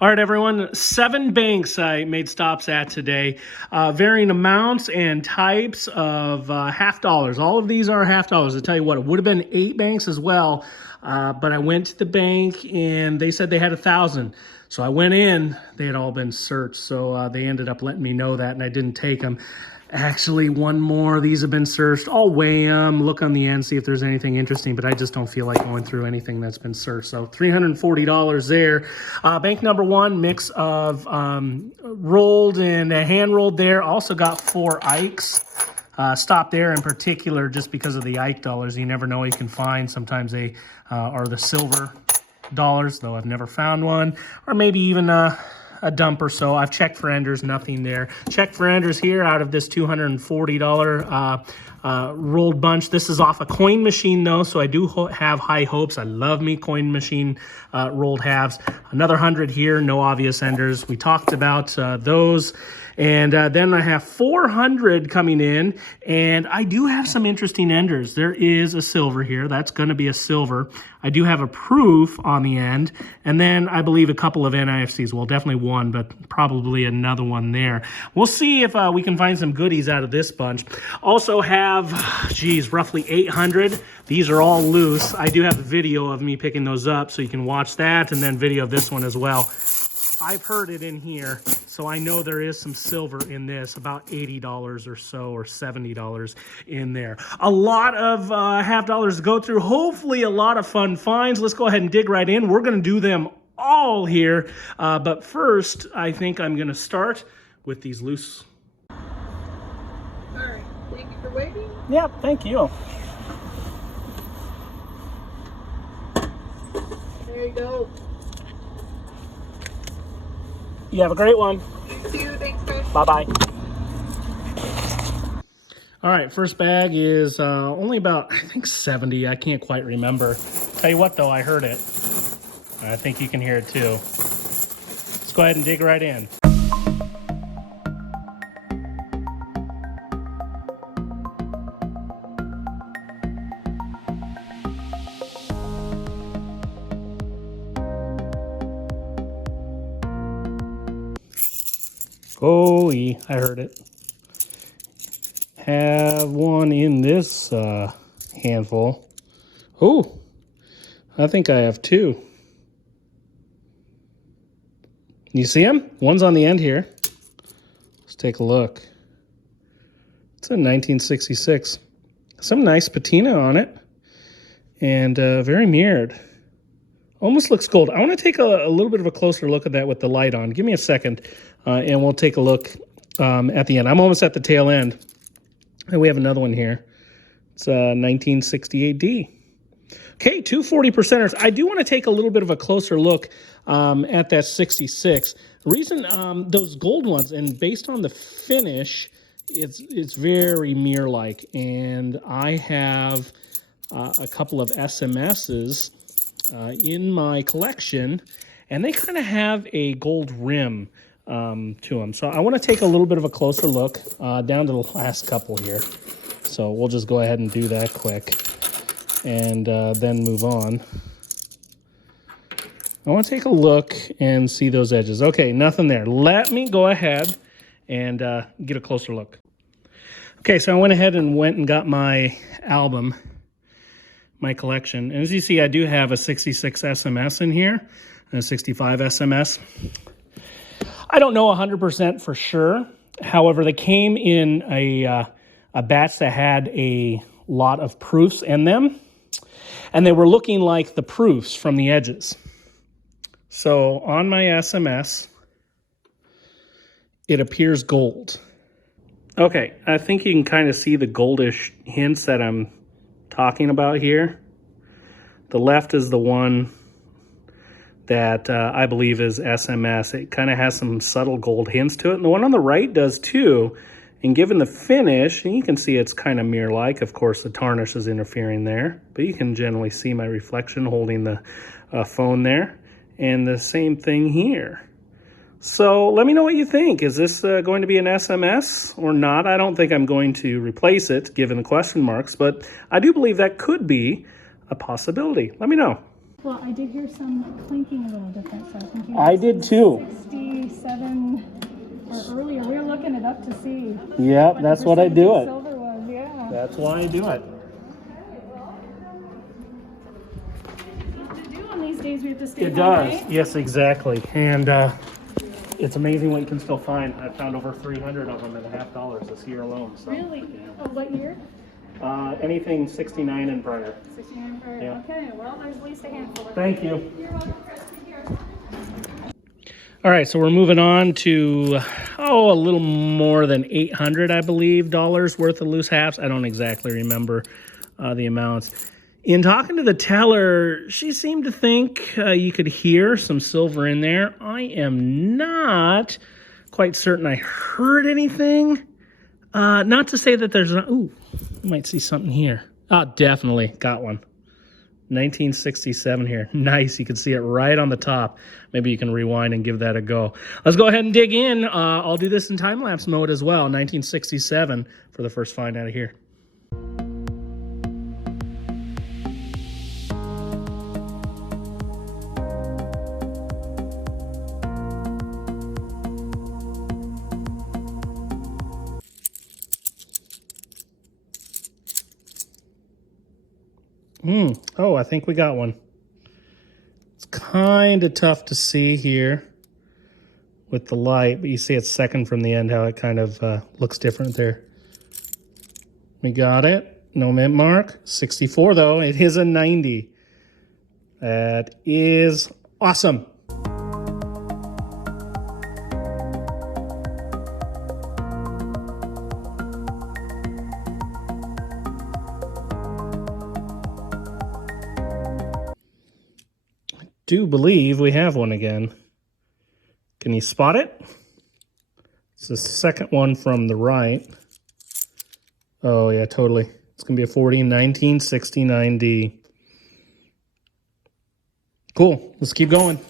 All right, everyone, 7 banks I made stops at today, varying amounts and types of half dollars. All of these are half dollars. I tell you what, it would have been 8 banks as well, but I went to the bank and they said they had 1,000. So I went in, they had all been searched. So they ended up letting me know that and I didn't take them. Actually, one more. These have been searched. I'll weigh them, look on the end, see if there's anything interesting, but I just don't feel like going through anything that's been searched. So $340 there. Bank number 1, mix of rolled and hand rolled there. Also got 4 Ikes. Stop there in particular just because of the Ike dollars. You never know what you can find. Sometimes they are the silver dollars, though I've never found one. Or maybe even a dump or so. I've checked for enders, nothing there. Checked for enders here out of this $240 rolled bunch. This is off a coin machine though, so I do have high hopes. I love me coin machine rolled halves. Another 100 here, no obvious enders. We talked about those. And then I have 400 coming in, and I do have some interesting enders. There is a silver here. That's going to be a silver. I do have a proof on the end, and then I believe a couple of NIFCs. Well, definitely one, but probably another one there. We'll see if we can find some goodies out of this bunch. Also have, roughly 800. These are all loose. I do have a video of me picking those up, so you can watch that, and then video of this one as well. I've heard it in here, so I know there is some silver in this, about $80 or so, or $70 in there. A lot of half dollars to go through, hopefully a lot of fun finds. Let's go ahead and dig right in. We're going to do them all here, but first, I think I'm going to start with these loose. All right, thank you for waiting. Yeah, thank you. There you go. You have a great one. You too. Thanks, Chris. Bye-bye. All right, first bag is only about, I think, 70. I can't quite remember. Tell you what, though, I heard it. I think you can hear it, too. Let's go ahead and dig right in. Holy, I heard it. Have one in this handful. Oh, I think I have 2. You see them? One's on the end here. Let's take a look. It's a 1966. Some nice patina on it. And very mirrored. Almost looks gold. I want to take a little bit of a closer look at that with the light on. Give me a second, and we'll take a look at the end. I'm almost at the tail end. And we have another one here. It's 1968D. Okay, 2 40%ers. I do want to take a little bit of a closer look at that 66. The reason those gold ones, and based on the finish, it's very mirror-like. And I have a couple of SMSs in my collection, and they kind of have a gold rim to them. So I want to take a little bit of a closer look down to the last couple here. So we'll just go ahead and do that quick and then move on. I want to take a look and see those edges. Okay, nothing there. Let me go ahead and get a closer look. Okay, so I went ahead and got my album, my collection. And as you see, I do have a 66 SMS in here and a 65 SMS. I don't know 100% for sure. However, they came in a batch that had a lot of proofs in them, and they were looking like the proofs from the edges. So on my SMS, it appears gold. Okay, I think you can kind of see the goldish hints that I'm talking about here. The left is the one that I believe is SMS. It kind of has some subtle gold hints to it, and the one on the right does too. And given the finish, and you can see it's kind of mirror-like. Of course, the tarnish is interfering there, but you can generally see my reflection holding the phone there. And the same thing here. So let me know what you think. Is this going to be an SMS or not? I don't think I'm going to replace it, given the question marks, but I do believe that could be a possibility. Let me know. Well, I did hear some clinking a little different, so I think I did too. 67 or earlier. We were looking it up to see. Yep, that's what I do it. Silver was, yeah. That's why I do it. To do on these days, we have to stay It home, does. eh? Yes, exactly. And it's amazing what you can still find. I found over 300 of them at $50 this year alone. So, Really? yeah. Oh, what year? Anything 69 and prior. 69 for Yeah. Okay, well, there's at least a handful of Thank you. You're welcome, Chris. Take care. All right, so we're moving on to, a little more than 800, I believe, dollars worth of loose halves. I don't exactly remember the amounts. In talking to the teller, she seemed to think you could hear some silver in there. I am not quite certain I heard anything. Not to say that there's not, ooh, you might see something here. Oh, definitely got one. 1967 here. Nice. You can see it right on the top. Maybe you can rewind and give that a go. Let's go ahead and dig in. I'll do this in time-lapse mode as well. 1967 for the first find out of here. Oh, I think we got one. It's kind of tough to see here with the light, but you see it's second from the end, how it kind of looks different there. We got it. No mint mark. 64, though. It is a 90. That is awesome. Do believe we have one again. Can you spot it? It's the second one from the right. Oh yeah, totally. It's gonna be a 40 1969D. Cool. Let's keep going.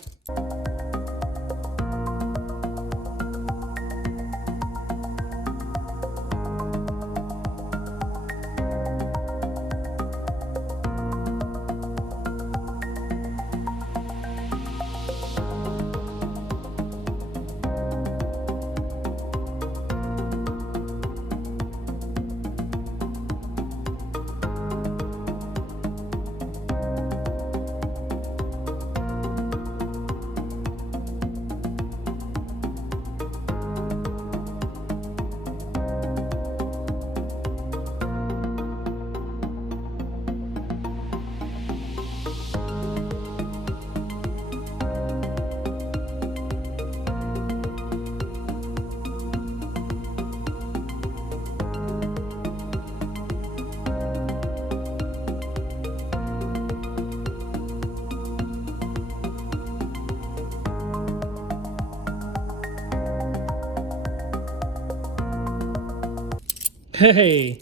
Hey,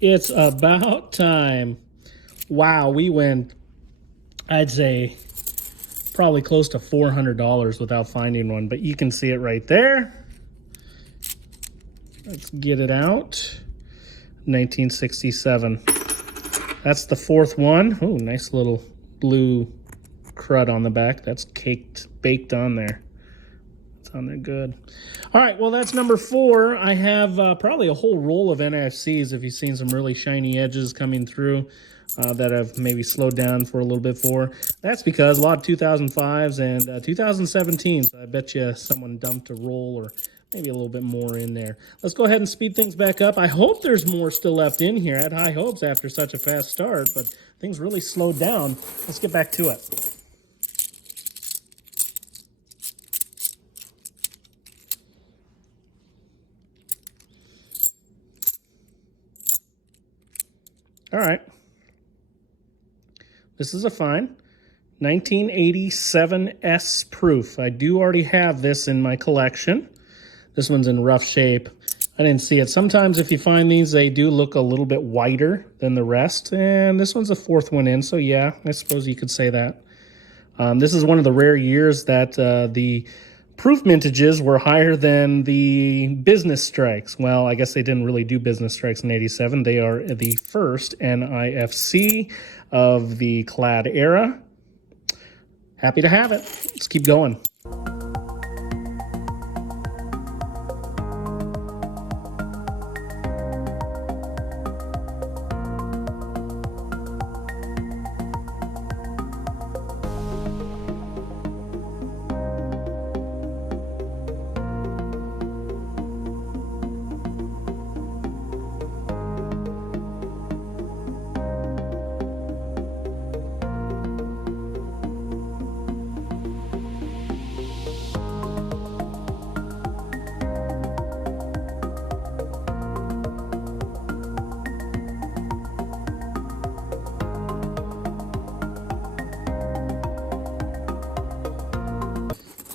it's about time. Wow, we went, I'd say, probably close to $400 without finding one, but you can see it right there. Let's get it out. 1967. That's the fourth one. Oh, nice little blue crud on the back. That's baked on there. It's on there good. All right, well, that's number 4. I have probably a whole roll of NFCs if you've seen some really shiny edges coming through that I've maybe slowed down for a little bit for. That's because a lot of 2005s and 2017s. I bet you someone dumped a roll or maybe a little bit more in there. Let's go ahead and speed things back up. I hope there's more still left in here. I had high hopes after such a fast start, but things really slowed down. Let's get back to it. All right. This is a fine. 1987 S proof. I do already have this in my collection. This one's in rough shape. I didn't see it. Sometimes if you find these, they do look a little bit whiter than the rest. And this one's the 4th one in, so yeah, I suppose you could say that. This is one of the rare years that the proof mintages were higher than the business strikes. Well, I guess they didn't really do business strikes in 87. They are the first NIFC of the clad era. happy to have it. Let's keep going.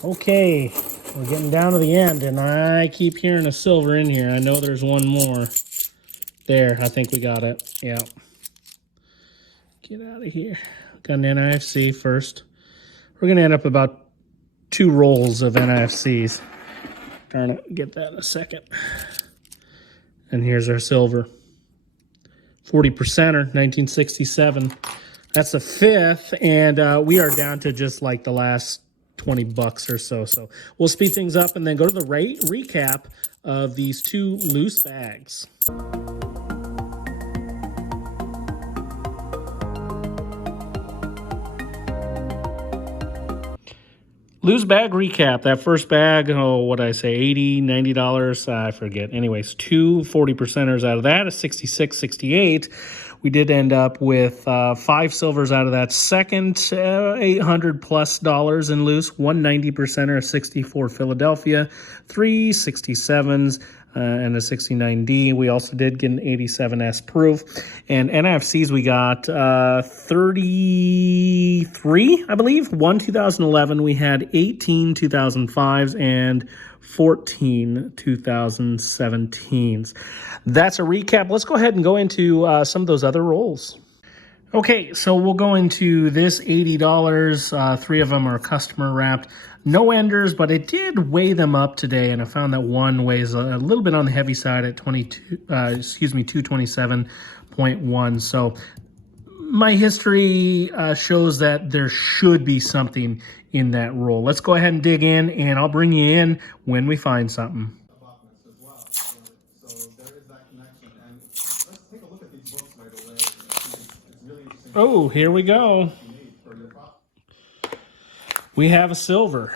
Okay, we're getting down to the end, and I keep hearing a silver in here. I know there's one more. There, I think we got it. Yeah. Get out of here. Got an NIFC first. We're going to end up about 2 rolls of NIFCs. Darn it, get that in a second. And here's our silver. 40%er, 1967. That's the 5th, and we are down to just like the last 20 bucks or so. So we'll speed things up and then go to the recap of these 2 loose bags. Loose bag recap. That first bag, oh, what did I say, $80, $90? I forget. Anyways, 2 40%ers out of that, a 66, 68. We did end up with 5 silvers out of that second, $800+ in loose, 1 90%er, a 64 Philadelphia, 3 67s, and a 69D. We also did get an 87S proof. And NIFCs, we got 33, I believe. 1 2011. We had 18 2005s and 14 2017s. That's a recap. Let's go ahead and go into some of those other rolls. Okay, so we'll go into this $80. 3 of them are customer wrapped. No enders, but it did weigh them up today, and I found that one weighs a little bit on the heavy side at 227.1. So my history shows that there should be something in that roll. Let's go ahead and dig in, and I'll bring you in when we find something. Oh, here we go. We have a silver.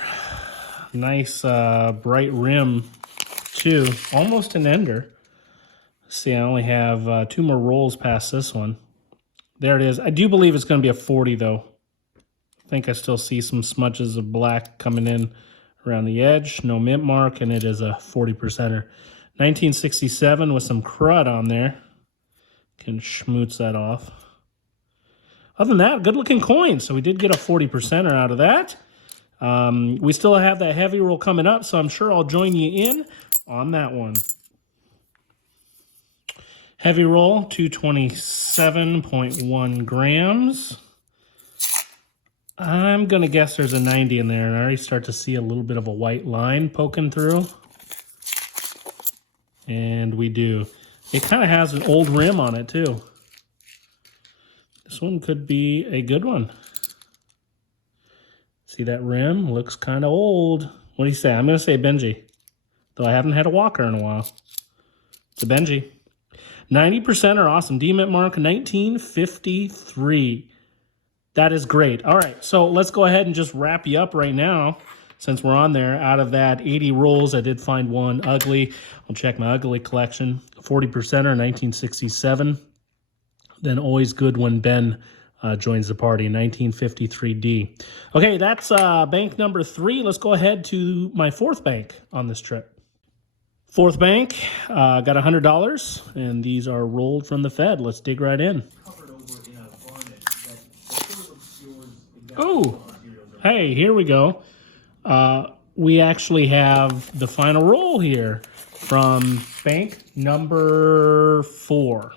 Nice bright rim, too. Almost an ender. See, I only have 2 more rolls past this one. There it is. I do believe it's going to be a 40, though. I think I still see some smudges of black coming in around the edge. No mint mark, and it is a 40%er. 1967 with some crud on there. Can schmooze that off. Other than that, good-looking coin. So we did get a 40%er out of that. We still have that heavy roll coming up, so I'm sure I'll join you in on that one. Heavy roll, 227.1 grams. I'm going to guess there's a 90 in there, and I already start to see a little bit of a white line poking through. And we do. It kind of has an old rim on it, too. This one could be a good one. See that rim? Looks kind of old. What do you say? I'm going to say Benji. Though I haven't had a walker in a while. It's a Benji. 90% are awesome. D-mint mark, 1953. That is great. All right, so let's go ahead and just wrap you up right now. Since we're on there, out of that 80 rolls, I did find one ugly. I'll check my ugly collection. 40%er, 1967. Then always good when Ben joins the party, 1953D. Okay, that's bank number 3. Let's go ahead to my 4th bank on this trip. 4th bank, got $100, and these are rolled from the Fed. Let's dig right in. Oh, hey, here we go. We actually have the final roll here from bank number 4.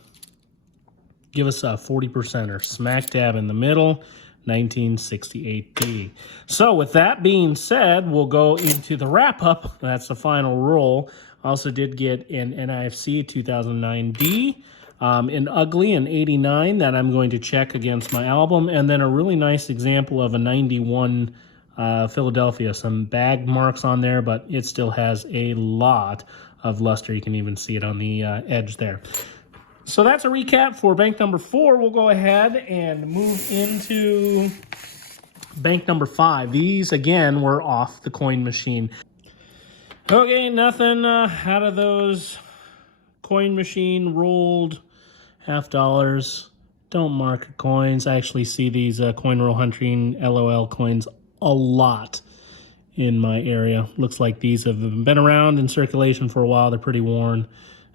Give us a 40%er, smack dab in the middle, 1968D. So with that being said, we'll go into the wrap-up. That's the final roll. Also did get an NIFC 2009D. An ugly, an 89 that I'm going to check against my album, and then a really nice example of a 91 Philadelphia. Some bag marks on there, but it still has a lot of luster. You can even see it on the edge there. So that's a recap for bank number 4. We'll go ahead and move into bank number 5. These, again, were off the coin machine. Okay, nothing out of those coin machine rolled half dollars. Don't mark coins. I actually see these coin roll hunting LOL coins a lot in my area. Looks like these have been around in circulation for a while. They're pretty worn.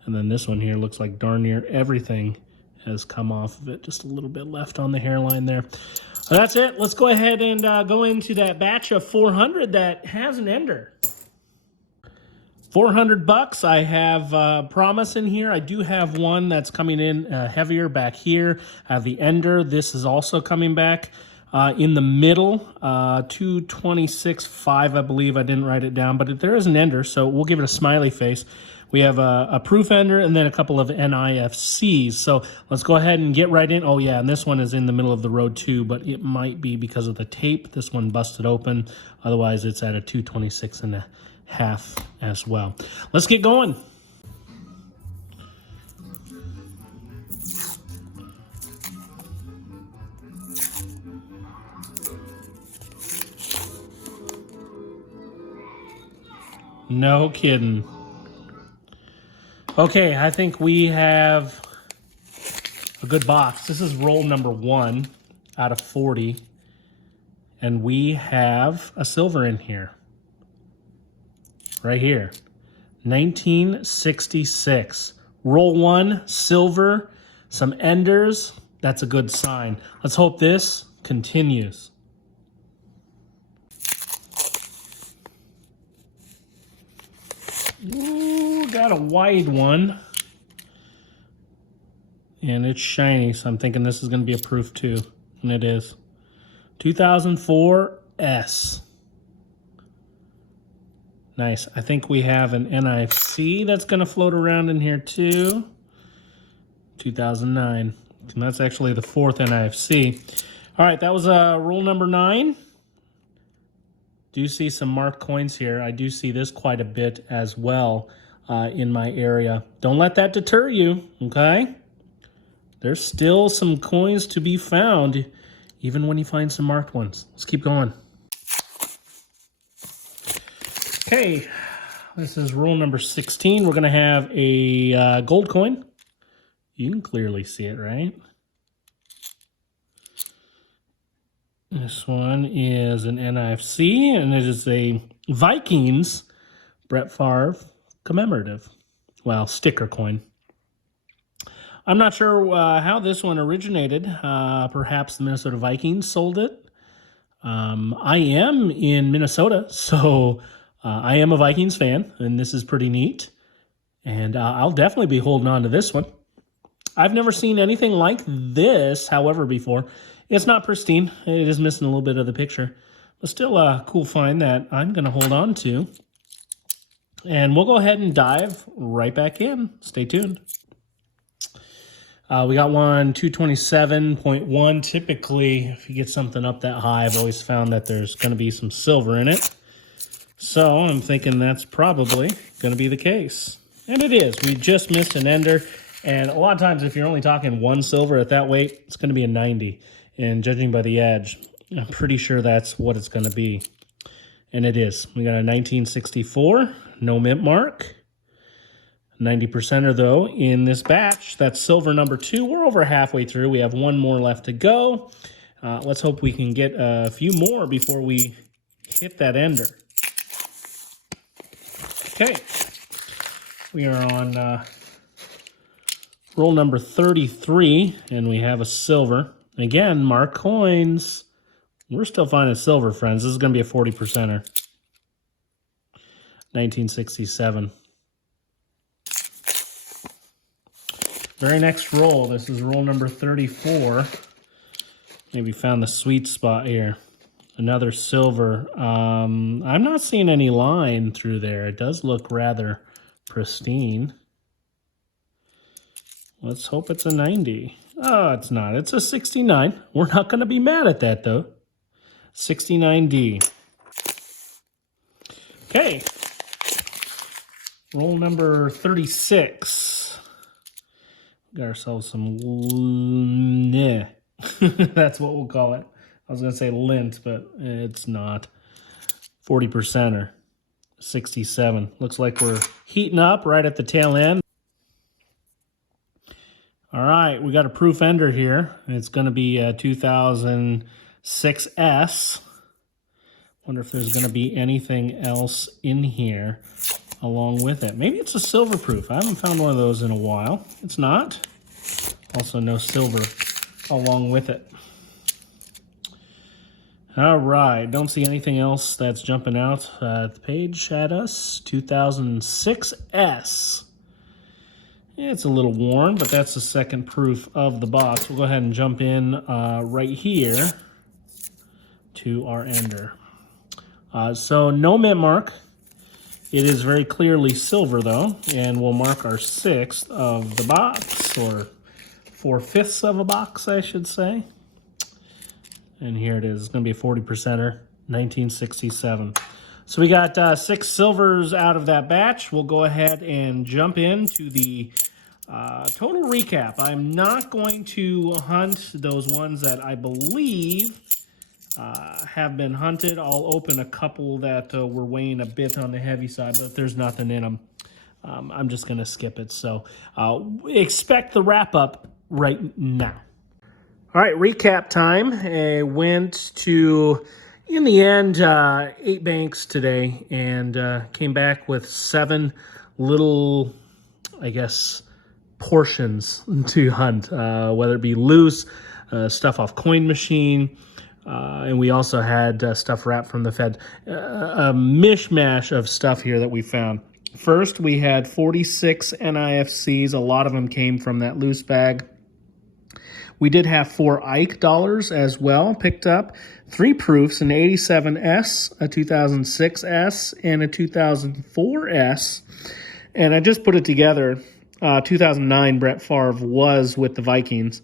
And then this one here looks like darn near everything has come off of it. Just a little bit left on the hairline there. Well, that's it. Let's go ahead and go into that batch of 400 that has an ender. 400 bucks. I have Promise in here. I do have one that's coming in heavier back here. I have the ender. This is also coming back in the middle. 226.5, I believe. I didn't write it down, but there is an ender, so we'll give it a smiley face. We have a proof ender and then a couple of NIFCs. So let's go ahead and get right in. Oh yeah, and this one is in the middle of the road too, but it might be because of the tape. This one busted open. Otherwise, it's at a 226.5 as well. Let's get going. No kidding. Okay, I think we have a good box. This is roll number 1 out of 40. And we have a silver in here. Right here. 1966. Roll 1, silver, some enders. That's a good sign. Let's hope this continues. Ooh, got a wide one. And it's shiny, so I'm thinking this is going to be a proof too. And it is. 2004 S. Nice. I think we have an NIFC that's going to float around in here too. 2009. And that's actually the 4th NIFC. All right, that was roll number 9. Do see some marked coins here. I do see this quite a bit as well in my area. Don't let that deter you, okay? There's still some coins to be found, even when you find some marked ones. Let's keep going. Okay, this is roll number 16. We're going to have a gold coin. You can clearly see it, right? This one is an NIFC, and it is a Vikings Brett Favre commemorative. Well, sticker coin. I'm not sure how this one originated. Perhaps the Minnesota Vikings sold it. I am in Minnesota, so I am a Vikings fan, and this is pretty neat. And I'll definitely be holding on to this one. I've never seen anything like this, however, before. It's not pristine. It is missing a little bit of the picture. But still a cool find that I'm going to hold on to. And we'll go ahead and dive right back in. Stay tuned. We got one 227.1. Typically, if you get something up that high, I've always found that there's going to be some silver in it. So I'm thinking that's probably going to be the case. And it is. We just missed an ender. And a lot of times, if you're only talking one silver at that weight, it's going to be a 90. And judging by the edge, I'm pretty sure that's what it's going to be. And it is. We got a 1964, no mint mark. 90%er though in this batch. That's silver number 2. We're over halfway through. We have one more left to go. Let's hope we can get a few more before we hit that ender. Okay. We are on roll number 33, and we have a silver. Again, marked coins. We're still finding silver, friends. This is going to be a 40%er. 1967. Very next roll. This is roll number 34. Maybe found the sweet spot here. Another silver. I'm not seeing any line through there. It does look rather pristine. Let's hope it's a 90. Oh, it's not. It's a 69. We're not going to be mad at that, though. 69D. Okay. Roll number 36. Got ourselves some... That's what we'll call it. I was going to say lint, but it's not. 40%er. 67. Looks like we're heating up right at the tail end. All right, we got a proof ender here. It's going to be a 2006S. Wonder if there's going to be anything else in here along with it. Maybe it's a silver proof. I haven't found one of those in a while. It's not. Also no silver along with it. All right, don't see anything else that's jumping out the page at us. 2006S. It's a little worn, but that's the second proof of the box. We'll go ahead and jump in right here to our ender. So no mint mark. It is very clearly silver, though, and we'll mark our 6th of the box, or 4/5 of a box, I should say. And here it is. It's going to be a 40%er, 1967. So we got 6 silvers out of that batch. We'll go ahead and jump into the total recap. I'm not going to hunt those ones that I believe have been hunted. I'll open a couple that were weighing a bit on the heavy side, but if there's nothing in them, I'm just going to skip it. So expect the wrap up right now. All right, recap time. Went to, in the end, 8 banks today, and came back with 7 little, I guess, portions to hunt, whether it be loose, stuff off coin machine, and we also had stuff wrapped from the Fed. A mishmash of stuff here that we found. First, we had 46 NIFCs. A lot of them came from that loose bag. We did have 4 Ike dollars as well picked up. 3 proofs, an 87S, a 2006S, and a 2004S. And I just put it together. 2009 Brett Favre was with the Vikings.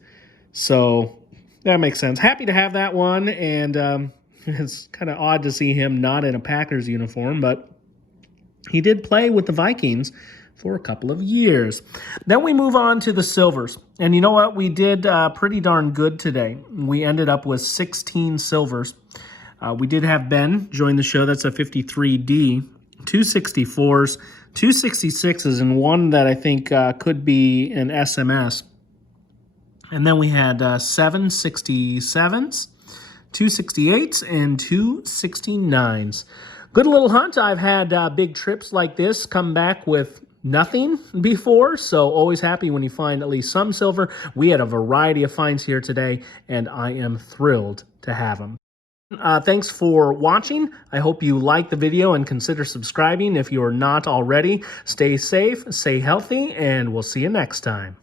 So that makes sense. Happy to have that one. And it's kind of odd to see him not in a Packers uniform, but he did play with the Vikings for a couple of years. Then we move on to the silvers. And you know what? We did pretty darn good today. We ended up with 16 silvers. We did have Ben join the show. That's a 53D, 264s, 266s, and one that I think could be an SMS. And then we had 7 67s, 268s, and 269s. Good little hunt. I've had big trips like this come back with nothing before, so always happy when you find at least some silver. We had a variety of finds here today, and I am thrilled to have them. Thanks for watching. I hope you liked the video and consider subscribing if you're not already. Stay safe, stay healthy, and we'll see you next time.